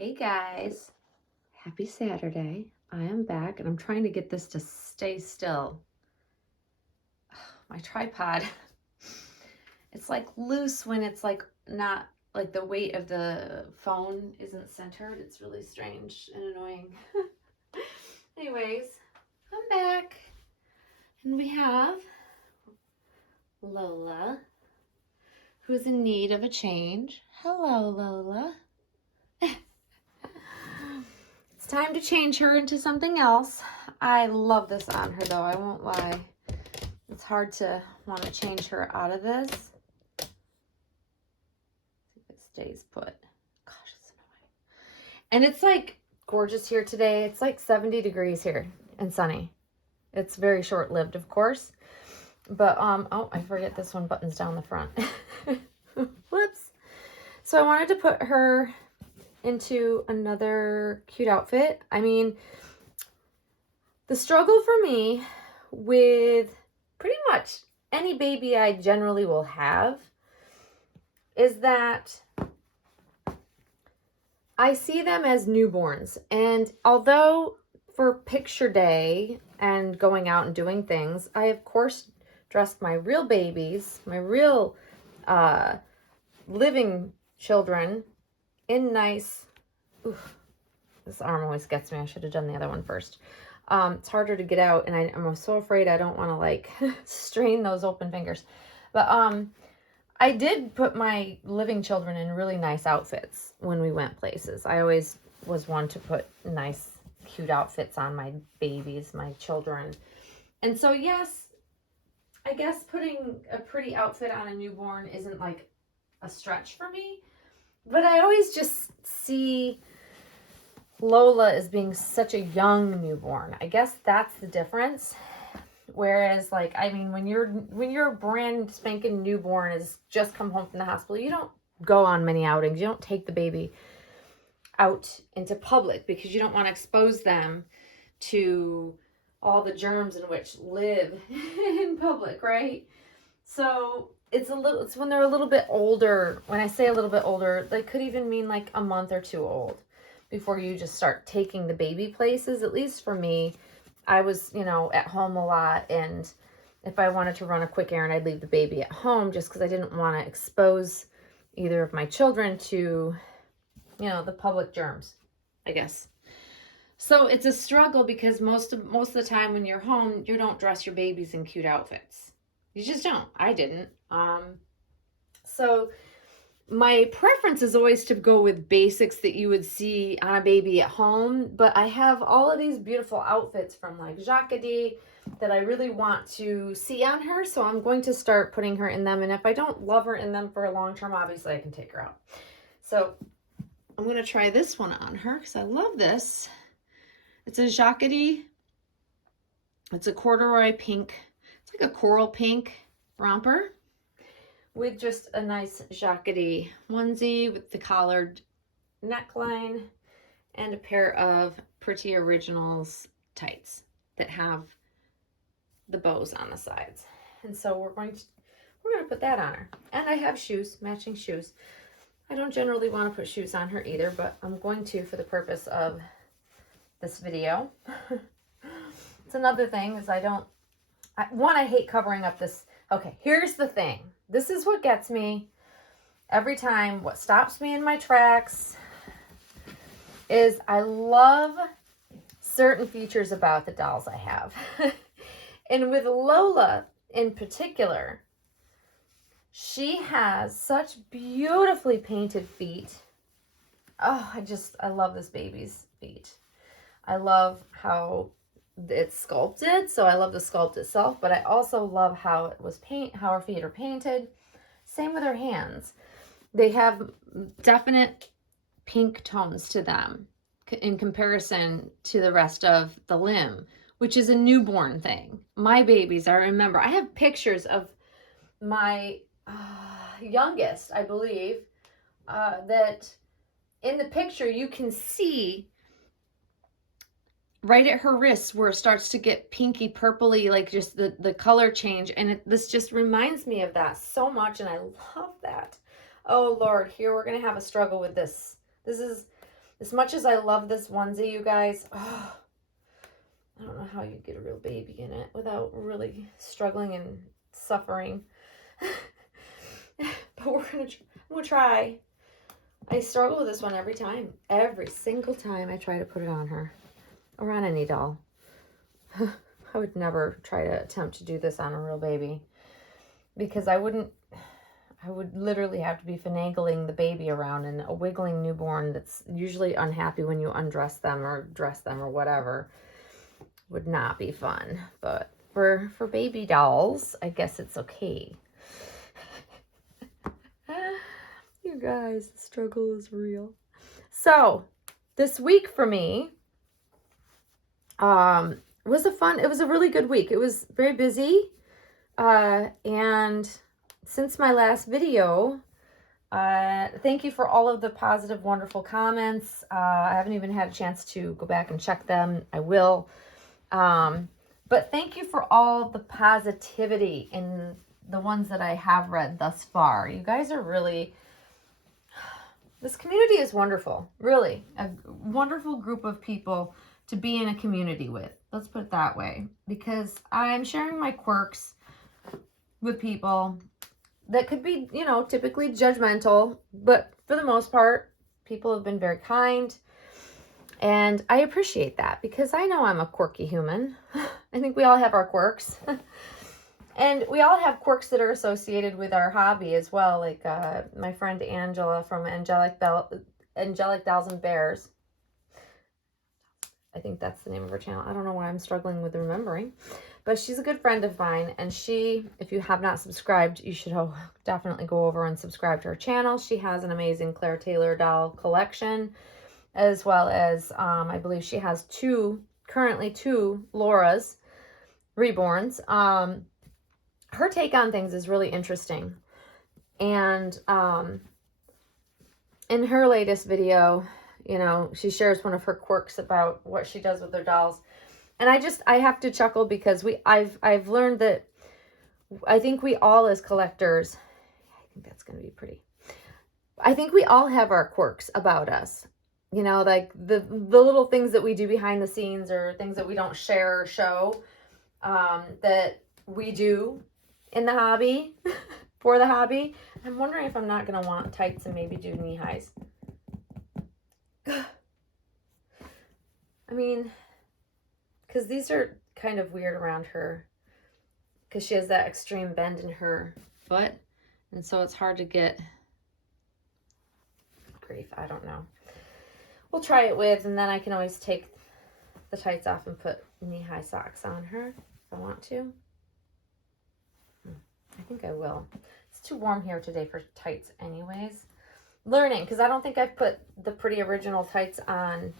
Hey guys, happy Saturday. I am back and I'm trying to get this to stay still. My tripod, it's like loose when it's like not like the weight of the phone isn't centered. It's really strange and annoying. Anyways, I'm back and we have Lola, who's in need of a change. Hello, Lola. It's time to change her into something else. I love this on her though, I won't lie. It's hard to want to change her out of this. See if it stays put. Gosh, it's annoying. And it's like gorgeous here today. It's like 70 degrees here and sunny. It's very short-lived, of course. But, oh, I forget this one buttons down the front. Whoops. So I wanted to put her into another cute outfit. I mean, the struggle for me with pretty much any baby I generally will have is that I see them as newborns. And although for picture day and going out and doing things, I of course dressed my real babies, my real living children in nice, oof, this arm always gets me. I should have done the other one first. It's harder to get out, and I'm so afraid I don't want to like strain those open fingers. But I did put my living children in really nice outfits when we went places. I always was one to put nice, cute outfits on my babies, my children. And so, yes, I guess putting a pretty outfit on a newborn isn't like a stretch for me. But I always just see Lola as being such a young newborn. I guess that's the difference. Whereas, like, I mean, when you're a brand spanking newborn is just come home from the hospital, you don't go on many outings. You don't take the baby out into public because you don't want to expose them to all the germs in which live in public, right? So it's when they're a little bit older. When I say a little bit older, they could even mean like a month or two old before you just start taking the baby places. At least for me, I was, at home a lot, and if I wanted to run a quick errand, I'd leave the baby at home just because I didn't want to expose either of my children to, the public germs, I guess. So it's a struggle because most of the time when you're home, you don't dress your babies in cute outfits. You just don't. I didn't. So my preference is always to go with basics that you would see on a baby at home, but I have all of these beautiful outfits from like Jacquardie that I really want to see on her, so I'm going to start putting her in them, and if I don't love her in them for a long term, obviously I can take her out. So I'm going to try this one on her because I love this. It's a Jacquardie. It's a corduroy pink. It's like a coral pink romper with just a nice Jacquardie onesie with the collared neckline and a pair of Pretty Originals tights that have the bows on the sides. And so we're going to put that on her. And I have shoes, matching shoes. I don't generally want to put shoes on her either, but I'm going to for the purpose of this video. It's another thing is I hate covering up this. Okay, here's the thing. This is what gets me every time. What stops me in my tracks is I love certain features about the dolls I have. And with Lola in particular, she has such beautifully painted feet. Oh, I love this baby's feet. I love how it's sculpted, so I love the sculpt itself, but I also love how her feet are painted. Same with her hands. They have definite pink tones to them in comparison to the rest of the limb, which is a newborn thing. My babies, I remember, I have pictures of my youngest, I believe, that in the picture you can see right at her wrists where it starts to get pinky purpley, like just the color change. And this just reminds me of that so much. And I love that. Oh Lord, here we're going to have a struggle with this. This is As much as I love this onesie, you guys, oh, I don't know how you get a real baby in it without really struggling and suffering. But I'm gonna try. I struggle with this one every time. Every single time I try to put it on her. Or on any doll. I would never try to attempt to do this on a real baby. Because I would literally have to be finagling the baby around, and a wiggling newborn that's usually unhappy when you undress them or dress them or whatever would not be fun. But for baby dolls, I guess it's okay. You guys, the struggle is real. So this week for me was it was a really good week. It was very busy. And since my last video, thank you for all of the positive, wonderful comments. I haven't even had a chance to go back and check them. I will. But thank you for all the positivity in the ones that I have read thus far. You guys are really, this community is wonderful. Really, a wonderful group of people to be in a community with. Let's put it that way. Because I'm sharing my quirks with people that could be, you know, typically judgmental, but for the most part, people have been very kind. And I appreciate that because I know I'm a quirky human. I think we all have our quirks. And we all have quirks that are associated with our hobby as well. Like my friend Angela from Angelic Dolls and Bears. I think that's the name of her channel. I don't know why I'm struggling with remembering. But she's a good friend of mine. And she, if you have not subscribed, you should definitely go over and subscribe to her channel. She has an amazing Claire Taylor doll collection. As well as, I believe she has currently two Laura's reborns. Her take on things is really interesting. And in her latest video, you know, she shares one of her quirks about what she does with her dolls. And I have to chuckle because I've learned that I think we all as collectors, I think that's going to be pretty. I think we all have our quirks about us. You know, like the little things that we do behind the scenes or things that we don't share or show that we do in the hobby, for the hobby. I'm wondering if I'm not going to want tights and maybe do knee highs. I mean, because these are kind of weird around her because she has that extreme bend in her foot. And so it's hard to get grief. I don't know. We'll try it with, and then I can always take the tights off and put knee-high socks on her if I want to. I think I will. It's too warm here today for tights anyways. Learning, because I don't think I've put the pretty original tights on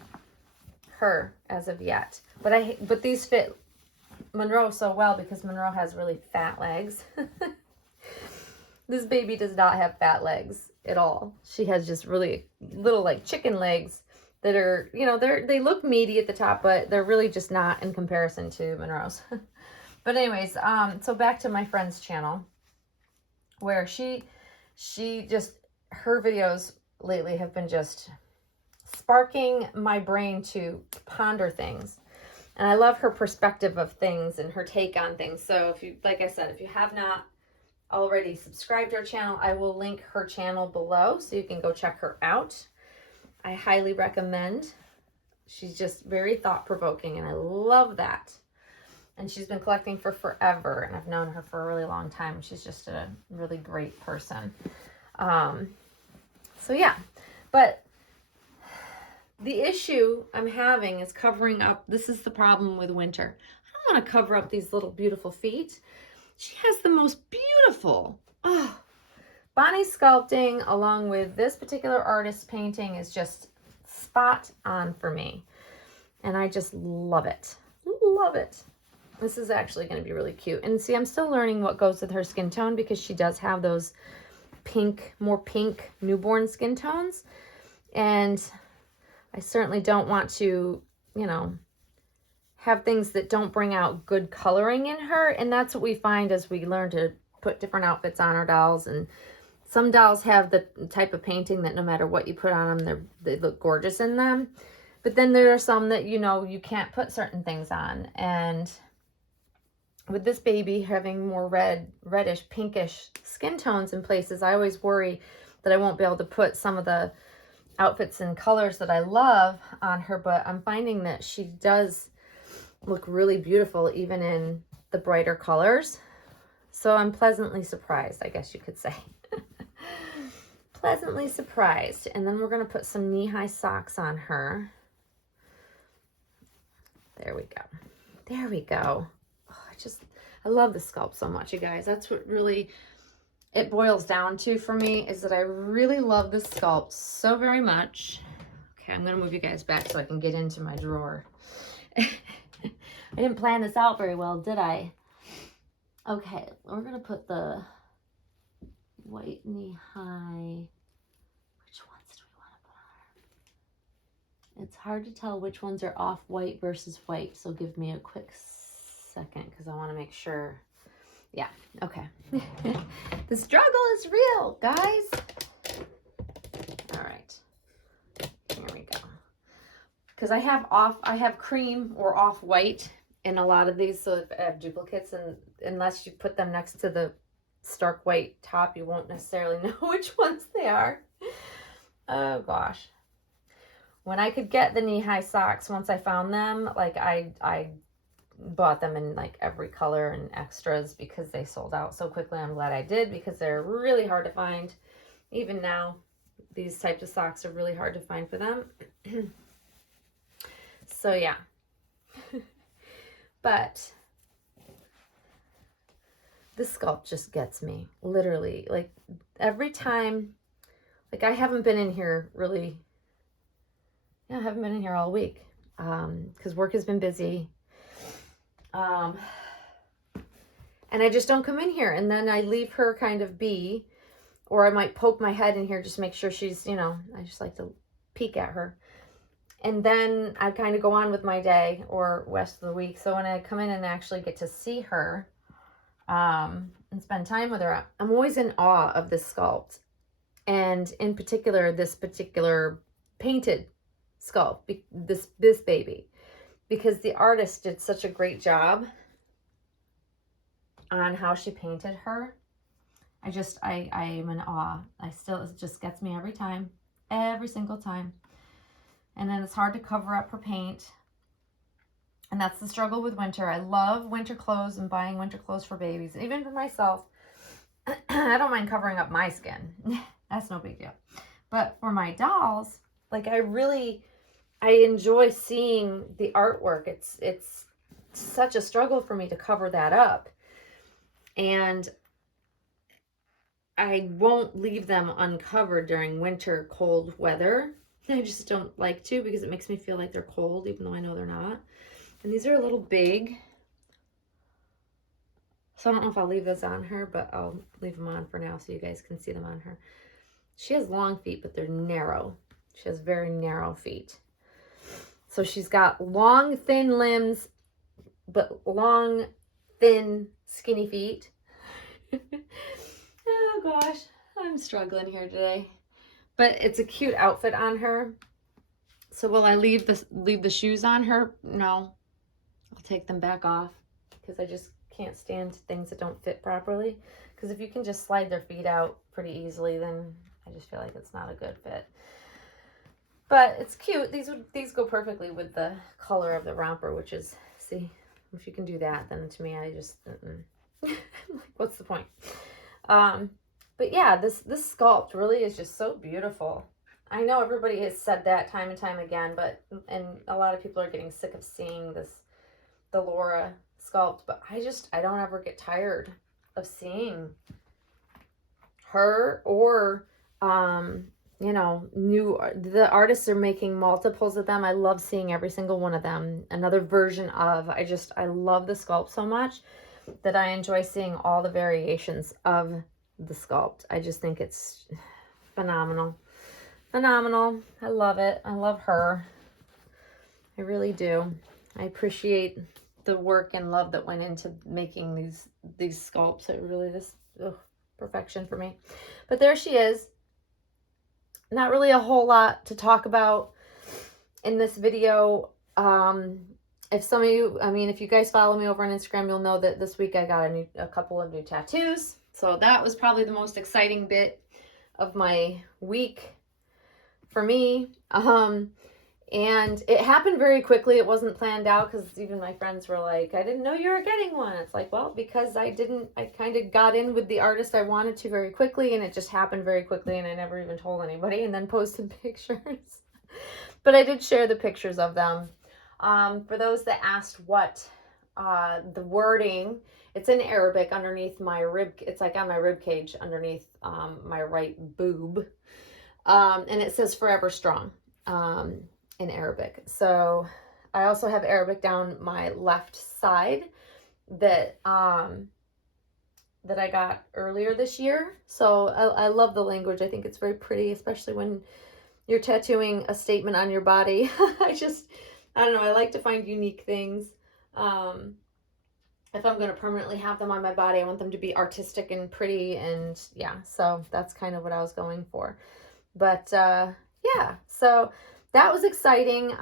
her as of yet. But these fit Monroe so well because Monroe has really fat legs. This baby does not have fat legs at all. She has just really little like chicken legs that are, you know, they look meaty at the top, but they're really just not in comparison to Monroe's. But anyways, so back to my friend's channel where she just, her videos lately have been just sparking my brain to ponder things. And I love her perspective of things and her take on things. So if you, like I said, if you have not already subscribed to her channel, I will link her channel below so you can go check her out. I highly recommend. She's just very thought-provoking, and I love that. And she's been collecting for forever, and I've known her for a really long time. She's just a really great person. So yeah, but the issue I'm having is covering up. This is the problem with winter. I don't want to cover up these little beautiful feet. She has the most beautiful, Bonnie sculpting along with this particular artist's painting is just spot on for me. And I just love it. Love it. This is actually going to be really cute. And see, I'm still learning what goes with her skin tone because she does have those more pink newborn skin tones. And I certainly don't want to, you know, have things that don't bring out good coloring in her. And that's what we find as we learn to put different outfits on our dolls and Some dolls have the type of painting that no matter what you put on them, they look gorgeous in them. But then there are some that, you know, you can't put certain things on. And with this baby having more reddish, pinkish skin tones in places, I always worry that I won't be able to put some of the outfits and colors that I love on her. But I'm finding that she does look really beautiful even in the brighter colors. So I'm pleasantly surprised, I guess you could say. Pleasantly surprised. And then we're going to put some knee-high socks on her. There we go. There we go. Oh, I love the sculpt so much, you guys. That's what really it boils down to for me, is that I really love the sculpt so very much. Okay, I'm going to move you guys back so I can get into my drawer. I didn't plan this out very well, did I? Okay, we're going to put the white knee-high. Which ones do we want to put on her? It's hard to tell which ones are off-white versus white, so give me a quick second because I want to make sure. Yeah, okay. The struggle is real, guys. All right. Here we go. Because I have cream or off-white in a lot of these, so if I have duplicates, and unless you put them next to the stark white top, you won't necessarily know which ones they are. Oh gosh. When I could get the knee-high socks, once I found them, like I bought them in like every color and extras because they sold out so quickly. I'm glad I did, because they're really hard to find. Even now, these types of socks are really hard to find for them. So yeah. But this sculpt just gets me, literally. Like every time, like I haven't been in here really, yeah, I haven't been in here all week because work has been busy. And I just don't come in here, and then I leave her kind of be, or I might poke my head in here just to make sure she's, you know, I just like to peek at her. And then I kind of go on with my day or rest of the week. So when I come in and actually get to see her and spend time with her, I'm always in awe of this sculpt. And in particular, this particular painted sculpt, this baby, because the artist did such a great job on how she painted her. I am in awe. It just gets me every time, every single time. And then it's hard to cover up her paint. And that's the struggle with winter. I love winter clothes and buying winter clothes for babies. Even for myself, I don't mind covering up my skin. That's no big deal. But for my dolls, like I enjoy seeing the artwork. It's such a struggle for me to cover that up. And I won't leave them uncovered during winter cold weather. I just don't like to, because it makes me feel like they're cold, even though I know they're not. And these are a little big. So I don't know if I'll leave those on her, but I'll leave them on for now so you guys can see them on her. She has long feet, but they're narrow. She has very narrow feet. So she's got long, thin limbs, but long, thin, skinny feet. Oh gosh, I'm struggling here today. But it's a cute outfit on her. So will I leave the shoes on her? No. I'll take them back off, because I just can't stand things that don't fit properly. Because if you can just slide their feet out pretty easily, then I just feel like it's not a good fit. But it's cute. These go perfectly with the color of the romper, which is, see, if you can do that, then to me, I just, like, what's the point? But yeah, this sculpt really is just so beautiful. I know everybody has said that time and time again, and a lot of people are getting sick of seeing the Laura sculpt, but I don't ever get tired of seeing her, or, you know, the artists are making multiples of them. I love seeing every single one of them. Another version of, I love the sculpt so much that I enjoy seeing all the variations of the sculpt. I just think it's phenomenal. Phenomenal. I love it. I love her. I really do. I appreciate the work and love that went into making these sculpts. It really just perfection for me. But there she is. Not really a whole lot to talk about in this video. If some of you, if you guys follow me over on Instagram, you'll know that this week I got a couple of new tattoos. So that was probably the most exciting bit of my week for me. And it happened very quickly. It wasn't planned out, because even my friends were like, I didn't know you were getting one. It's like, well, because I kind of got in with the artist I wanted to very quickly, and it just happened very quickly, and I never even told anybody, and then posted pictures. But I did share the pictures of them. For those that asked what the wording, it's in Arabic underneath my rib. It's like on my rib cage underneath my right boob. And it says forever strong in Arabic. So I also have Arabic down my left side that that I got earlier this year. So I love the language. I think it's very pretty, especially when you're tattooing a statement on your body. I don't know, I like to find unique things. If I'm going to permanently have them on my body, I want them to be artistic and pretty, and yeah, so that's kind of what I was going for. But yeah, so that was exciting.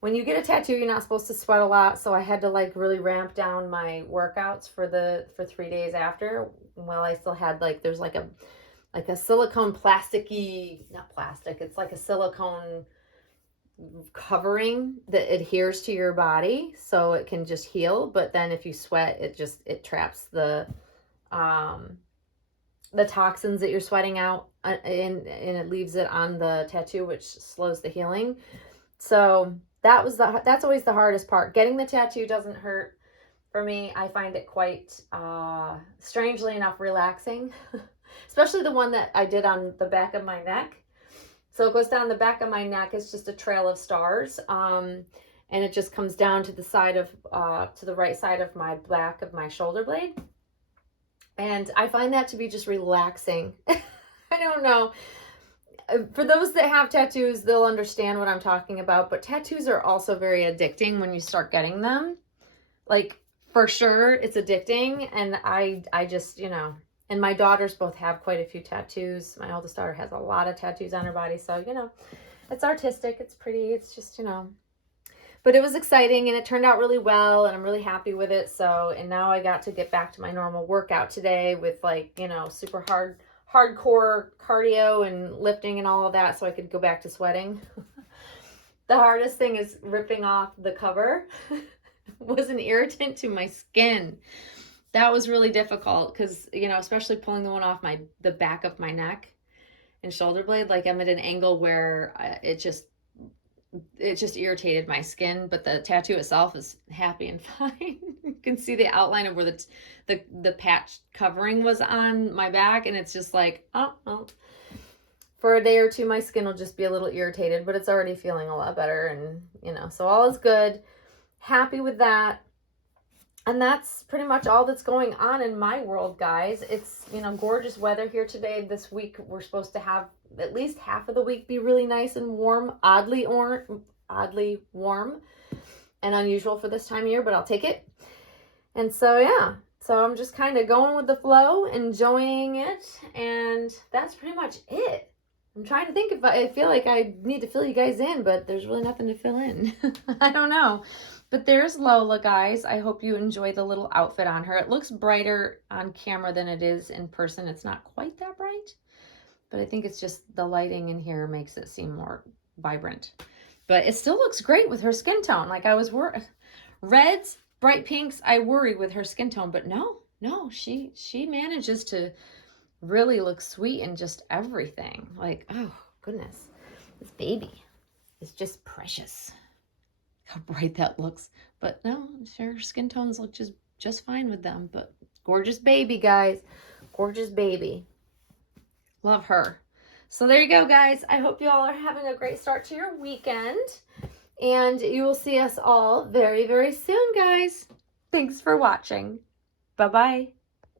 When you get a tattoo, you're not supposed to sweat a lot, so I had to like really ramp down my workouts for 3 days after, while I still had there's like a silicone plasticky, not plastic, it's like a silicone covering that adheres to your body so it can just heal. But then if you sweat, it traps the toxins that you're sweating out, and it leaves it on the tattoo, which slows the healing. So that's always the hardest part. Getting the tattoo doesn't hurt for me. I find it quite strangely enough relaxing, especially the one that I did on the back of my neck. So it goes down the back of my neck. It's just a trail of stars, and it just comes down to the side of to the right side of my back of my shoulder blade. And I find that to be just relaxing. I don't know. For those that have tattoos, they'll understand what I'm talking about. But tattoos are also very addicting when you start getting them. Like, for sure, it's addicting. And I just, and my daughters both have quite a few tattoos. My oldest daughter has a lot of tattoos on her body. So, it's artistic. It's pretty. It's just, But it was exciting, and it turned out really well, and I'm really happy with it. So, and now I got to get back to my normal workout today with super hardcore cardio and lifting and all of that, so I could go back to sweating. The hardest thing is ripping off the cover. Was an irritant to my skin. That was really difficult because, especially pulling the one off the back of my neck and shoulder blade, like I'm at an angle where it just irritated my skin, but the tattoo itself is happy and fine. You can see the outline of where the patch covering was on my back, and it's just like, oh. For a day or two, my skin will just be a little irritated, but it's already feeling a lot better, and so all is good. Happy with that. And that's pretty much all that's going on in my world, guys. It's, gorgeous weather here today. This week, we're supposed to have at least half of the week be really nice and warm, oddly warm and unusual for this time of year, but I'll take it. And so, yeah, so I'm just kind of going with the flow, enjoying it, and that's pretty much it. I'm trying to think if I feel like I need to fill you guys in, but there's really nothing to fill in. I don't know. But there's Lola, guys. I hope you enjoy the little outfit on her. It looks brighter on camera than it is in person. It's not quite that bright, but I think it's just the lighting in here makes it seem more vibrant. But it still looks great with her skin tone. Like I was worried. Reds, bright pinks, I worry with her skin tone, but no, she manages to really look sweet in just everything. Like, oh, goodness. This baby is just precious. How bright that looks. But no, her skin tones look just fine with them. But gorgeous baby, guys. Gorgeous baby. Love her. So there you go, guys. I hope you all are having a great start to your weekend. And you will see us all very, very soon, guys. Thanks for watching. Bye-bye.